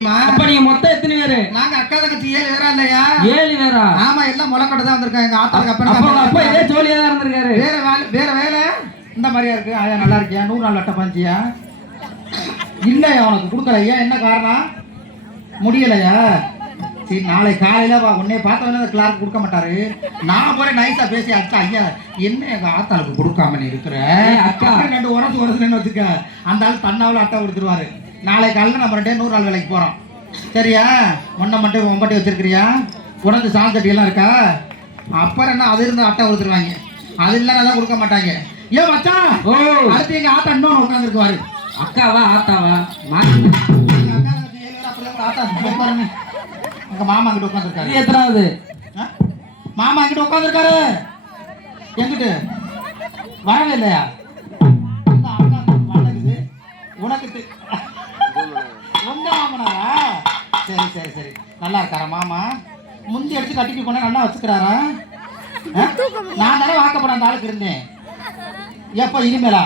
அப்ப நீங்க மொத்தம் எத்தனை பேரு? நாங்க அக்கா தங்கச்சி 7 பேரா இல்லையா? 7 பேரா? ஆமா, எல்லாம் முளைக்கட்ட தான் வந்திருக்காங்க. எங்க ஆத்தாளுக்கு அப்பா இதே ஜோலியா தான் இருந்திருக்காரு. வேற வேலை இந்த மாதிரியா இருக்கு. ஆயா நல்லா இருக்கியா? 100 நாள் அட்டை பஞ்சியா இல்லையா? உனக்கு கொடுக்கலையா? என்ன காரணம்? முடியலையா? சரி, நாளை காலையில வா. உன்னை பார்த்தவன கிளார்க் கொடுக்க மாட்டாரு. நான் போறேன் நைஸா பேசி அச்சா ஐயா என்ன எங்க ஆத்தாளுக்கு கொடுக்காம நீ இருக்கிற அக்கா 2 உரசுன்னு வச்சுக்க. அந்த ஆள் தன்னாவில் அட்டை கொடுத்துருவாரு. நாளை காலையில் நம்ம 2 100 நாள் வேலைக்கு போகிறோம். சரியா? ஒன்றை மட்டும் ஒம்பட்டி வச்சிருக்கிறியா? உடந்து சாந்தட்டியெல்லாம் இருக்கா? அப்புறம் என்ன அது இருந்து அட்டை கொடுத்துருவாங்க. அது இல்லைன்னா தான் கொடுக்க மாட்டாங்க. ஏன் மச்சான்? ஓ, அடுத்து எங்கள் ஆத்தா இன்னொன்று உட்காந்துருக்குவாரு. அக்காவா ஆத்தாவா? ஆத்தா எங்க மாமா கிட்ட உட்காந்துருக்காரு. எத்தனாவது மாமா கிட்ட உட்காந்துருக்காரு. எங்கிட்டு வரவே இல்லையா? உனக்கு உங்க மாமனாரா? சரி சரி சரி, நல்லா இருக்காரா மாமா? முந்தி எடுத்து கட்டிட்டு போனா நல்லா வச்சுக்கிறாரா? நான் தானே வாக்கப்பட அந்த ஆளுக்கு இருந்தேன். எப்போ இனிமேலா?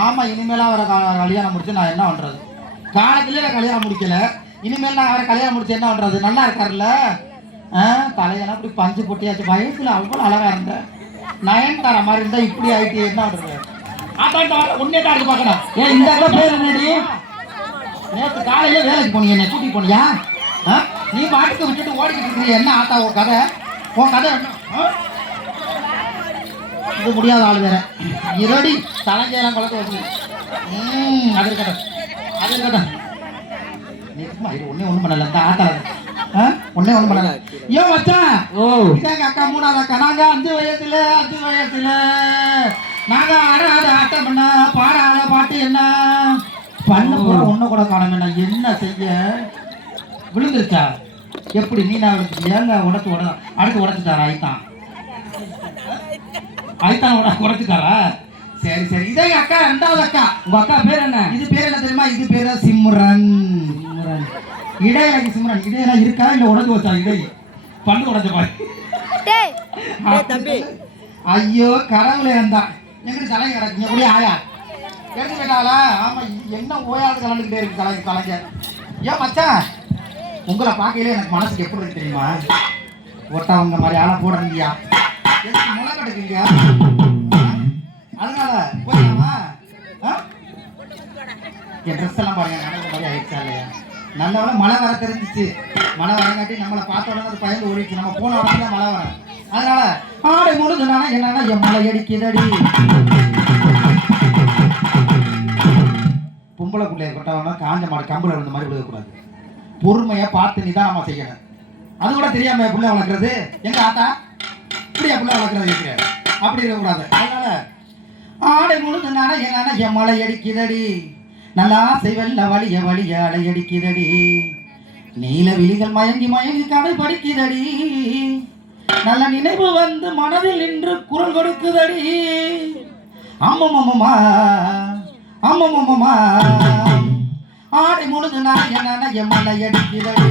ஆமா, இனிமேலா அவரை கல்யாணம் முடிச்சு நான் என்ன பண்றது? காலத்திலே நான் கல்யாணம் முடிக்கல. இனிமேல் நான் அவரை கல்யாணம் முடிச்சு என்ன பண்றது? நல்லா இருக்காருல்ல? தலையெல்லாம் இப்படி பஞ்சு பொட்டியாச்சு. வயசுல அவ்வளோ அழகா இருந்தேன். நயன்தார மாதிரி இருந்தா இப்படி ஆயிட்டு என்ன பண்றது? உன்னே தான் இருக்கு பார்க்கணும். ஏன் இந்த பேர் என்னடி? நேற்று காலையில வேலைக்கு போனீங்க, என்ன கூட்டிட்டு போனியா? நீ பாட்டுக்கு விட்டுட்டு ஓடிக்கிட்டு இருக்கீங்க. என்ன ஆத்தா உன் கதை? உன் கதை இது முடியாத ஆள் வேற. இருடி தலைஞ்செல்லாம் குழந்தை வச்சு அது இருக்கட்டும், அது இருக்கட்டும். நீ சும்மா இது ஒன்றும் பண்ணல. இந்த ஆத்தால ஒன்னே ஒன்றும் பண்ணல. ஏன் வச்சான்? ஓ, எங்க அக்கா 3வது அக்கா. நாங்க 5 வயசுல நாங்க ஆடாத ஆட்டம் பண்ண, பாடாத பாட்டு என்ன பண்ண போற ஒன்ன கூட காணங்க. நான் என்ன செய்ய? விழுந்துருச்சா? எப்படி நீ நான் விழுந்துட்டியா? இல்லை உடச்சு அடுத்து உடச்சுட்டாரா? ஐத்தான் உடச்சுட்டாரா? சரி சரி, இதே அக்கா 2வது அக்கா. உங்க அக்கா பேர் என்ன? இது பேர் என்ன தெரியுமா? இது பேரு சிம்ரன். இடையில சிம்ரன். இடையில இருக்கா இல்ல உடஞ்சு வச்சா? இடை பண்ணு உடஞ்ச பாரு. ஐயோ கடவுளே, இருந்தா எங்கிட்ட தலைங்க கிடக்குங்க. அப்படியே ஆயா எடுத்து போயிட்டாங்களா? ஆமா, என்ன ஓயாது கலந்துக்கிட்டே இருக்கு தலைங்க. ஏன் மச்சான், உங்களை பார்க்கையில எனக்கு மனசுக்கு எப்படி இருக்கு தெரியுமா? ஒட்டவங்க மாதிரி ஆளா போடுறீங்கயா, எதுக்கு முளை கட்டுக்கீங்க? அதனால போயிடலாமா? என் ட்ரெஸ் எல்லாம் பாருங்க நடந்த மாதிரி ஆயிடுச்சா இல்லையா? நல்லவள மழை வர தெரிஞ்சிச்சு. மழை வரங்காட்டி நம்மளை பார்த்த உடனே அது பயந்து ஓடிச்சு. நம்ம போன உடனே மழை வர. அதனால ஆடை முழுதுனானா என்னன்னா என் மழை அடிக்குதடி. பொம்பளை பிள்ளைய கொட்டவனா காஞ்ச மாடு கம்புல இருந்த மாதிரி விழுகக்கூடாது. பொறுமையா பார்த்து நிதானமா செய்யணும். அது கூட தெரியாம புள்ள வளர்க்குறது. எங்க ஆத்தா இப்படியா புள்ள வளர்க்குறது இருக்கிற? அப்படி இருக்கக்கூடாது. அதனால ஆடை முழுதுனானா என்னன்னா என் மழை அடிக்குதடி. நல்லா செய்வல்ல வலிய அலை அடிக்குதடி. நீல விழிகள் மயங்கி மயங்கி கதை படிக்குதடி. நல்ல நினைவு வந்து மனதில் நின்று குரல் கொடுக்குதடி. அம்மம்மா அம்மம்மா ஆடை முழுது நான் என்ன எம்மலை அடிக்குதடி.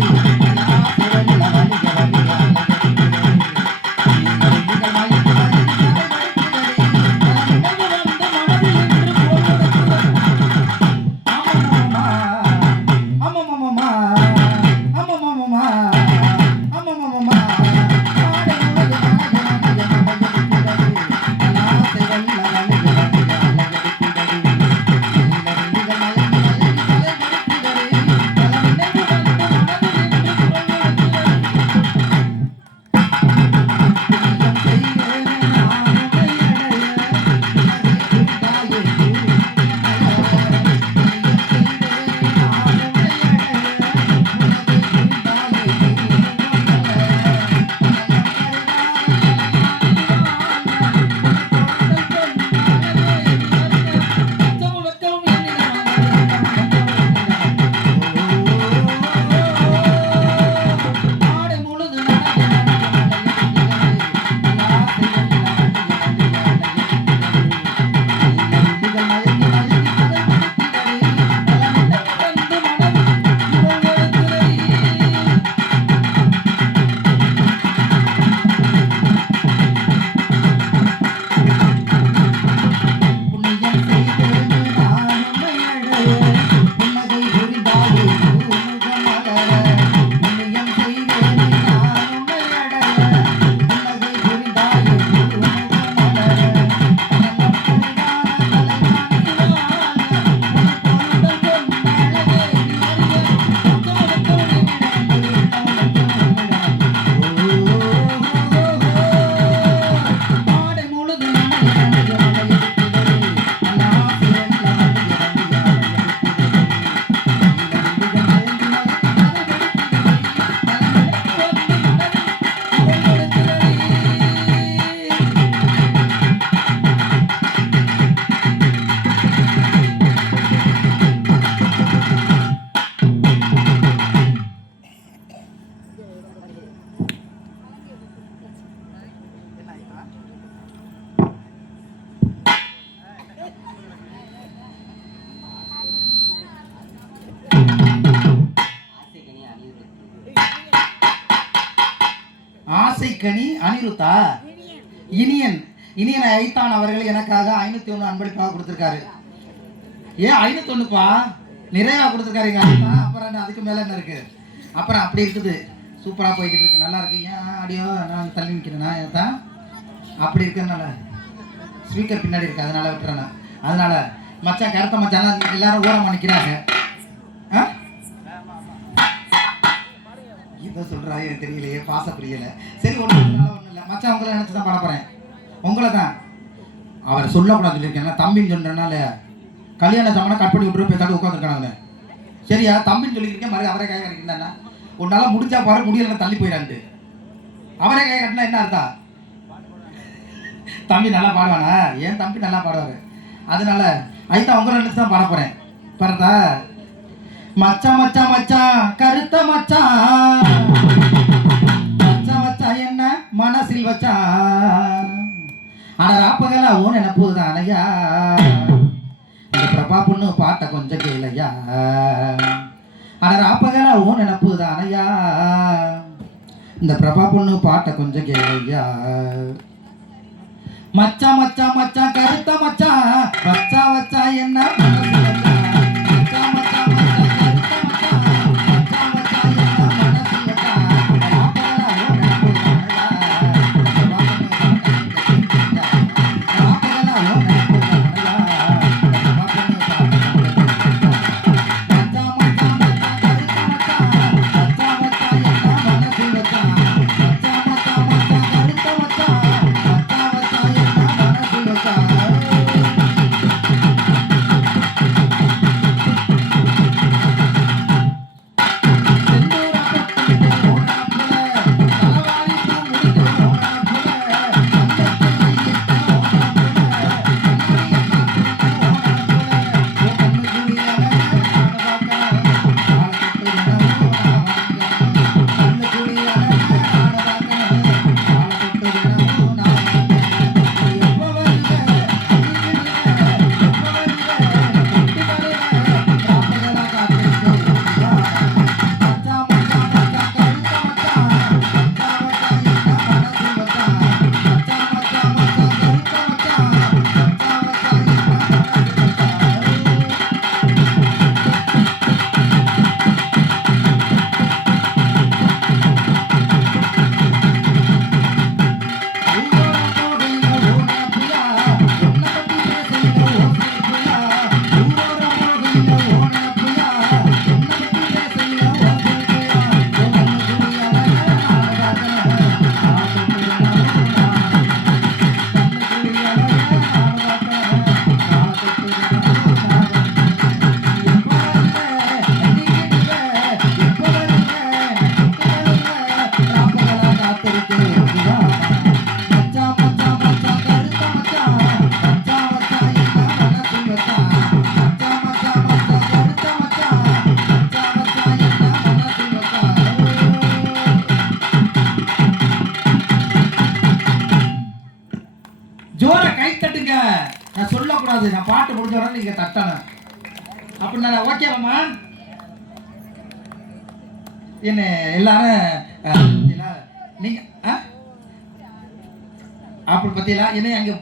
ஆசைக்கனி அனிருத்தா இனியன் ஐத்தான் அவர்கள் எனக்காக 501 அன்பளிப்பாக கொடுத்திருக்காரு. ஏன் 501பா நிறைவா கொடுத்துருக்காரு எங்க ஐயா. அப்புறம் என்ன அதுக்கு மேல என்ன இருக்கு? அப்புறம் அப்படி இருக்குது, சூப்பரா போய்கிட்டு இருக்கு, நல்லா இருக்கு. ஏன் ஆடியோ நான் தள்ளி நிற்கிறேன்னா தான் அப்படி இருக்கிறதுனால ஸ்பீக்கர் பின்னாடி இருக்கு, அதனால விட்டுறேன். அதனால மச்சான் கருத்த மச்சான் எல்லாரும் ஓரமா நிற்கிறாங்க. இதை சொல்றா எனக்கு தெரியலையே, பாச புரியல. சரி ஒன்றும் இல்லை மச்சான், உங்களை நினைச்சு தான் பாட போறேன். உங்களை தான் அவர் சொல்லக்கூடாது சொல்லியிருக்கேன். தம்பின்னு சொல்றதுனால கல்யாண சாமான கட் பண்ணி விட்டுரு பேசாட்டு உட்காந்துருக்காங்க. சரியா? தம்பின்னு சொல்லியிருக்கேன், மறுபடியும் அவரே கை கட்டிக்கிட்டானா உன்னால முடிஞ்சா பாரு, முடியல தள்ளி போயிடான்ட்டு. அவரே கை கட்டினா என்ன அர்த்தம்? தம்பி நல்லா பாடுவானா? ஏன் தம்பி நல்லா பாடுவாரு. அதனால ஐத்தான் உங்களை நினைச்சு தான் பாட போறேன். பாருதா? மச்சான் மச்சான் மச்சான் கருத்த மச்சான், மச்சான் மச்சான் என்ன மனசில் வச்சான், ஆனா ராப்பகலா ஓ நினைப்புதான் ஐயா, இந்த பிரபா பொண்ணு பாட்ட கொஞ்சம் கேளையா, ஆனா ராப்பகலா ஓ நினைப்புதான் ஐயா, இந்த பிரபா பொண்ணு பாட்ட கொஞ்சம் கேளையா. மச்சான் மச்சான் மச்சான் கருத்த மச்சான், மச்சான் மச்சான் என்ன மனசில் வச்சான், மச்சான் மச்சான் மச்சான் கருத்த மச்சான், மச்சான் மச்சான் என்ன மனசில் வச்சான், ராப்பகலா ஓ நினைப்புதான் நான் சொல்லக்கூடாது. நான் பாட்டு முடிஞ்ச உடனே நீங்க தட்டணும் அப்படின்னா ஓகேவாம்மா? என்ன எல்லாரும் நீங்க அப்படி பத்தியெல்லாம் என்ன அங்க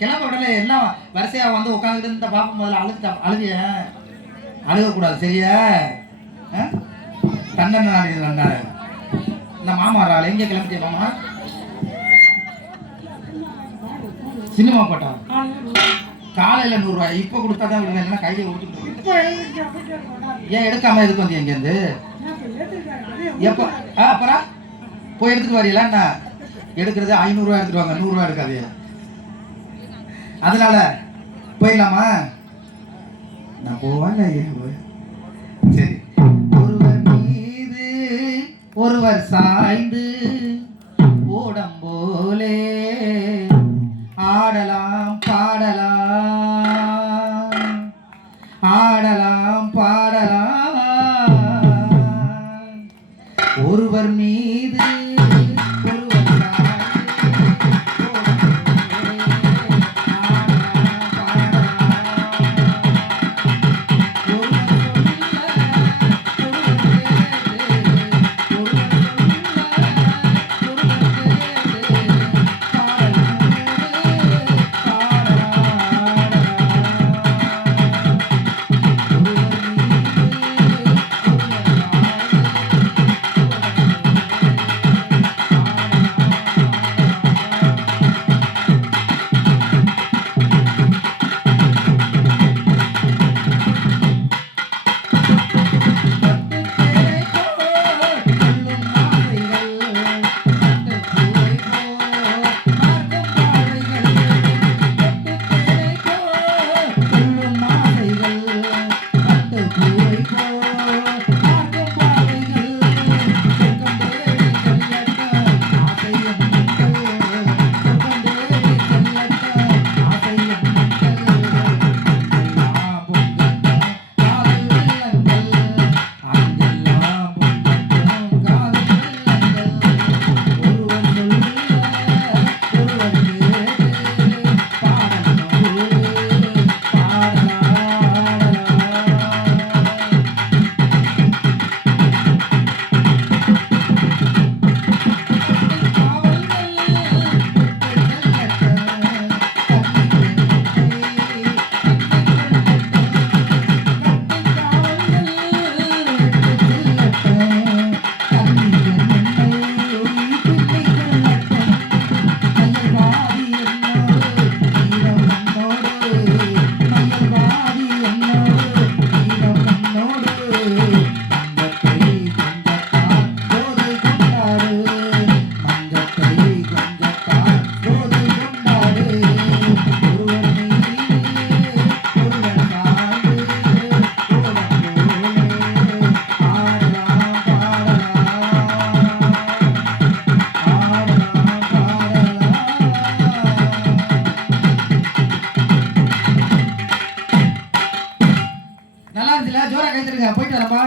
கிளம்ப விடல, எல்லாம் வரிசையா வந்து உட்காந்துட்டு இந்த பாப்பா முதல்ல அழுகக்கூடாது. சரியா? தண்டனை இந்த மாமா வராள். எங்க கிளம்பிட்டே மாமா? சினிமா பாட்டா காலையில 100 ரூபாய் இப்ப கொடுத்தாதான் விடுங்க, இல்லைன்னா கையில கொடுத்துட்டு. ஏன் எடுக்காம எதுக்கு வந்து எங்க இருந்து எப்ப அப்புறம் போய் எடுத்துட்டு வரீங்களா? என்ன எடுக்கிறது 500 ரூபாய் எடுத்துட்டு வாங்க, 100 ரூபாய் எடுக்காது. அதனால போயிடலாமா? நான் போவாங்க. சரி. ஒருவர் மீது ஒருவர் சாய்ந்து ஓடம் போலே ஆடலாம் பாடலாம், ஆடலாம் பாடலாம், ஒருவர் மீது பஞ்சாயத்துல ஜோரா கைத்துருங்க போயிட்டு வரப்பா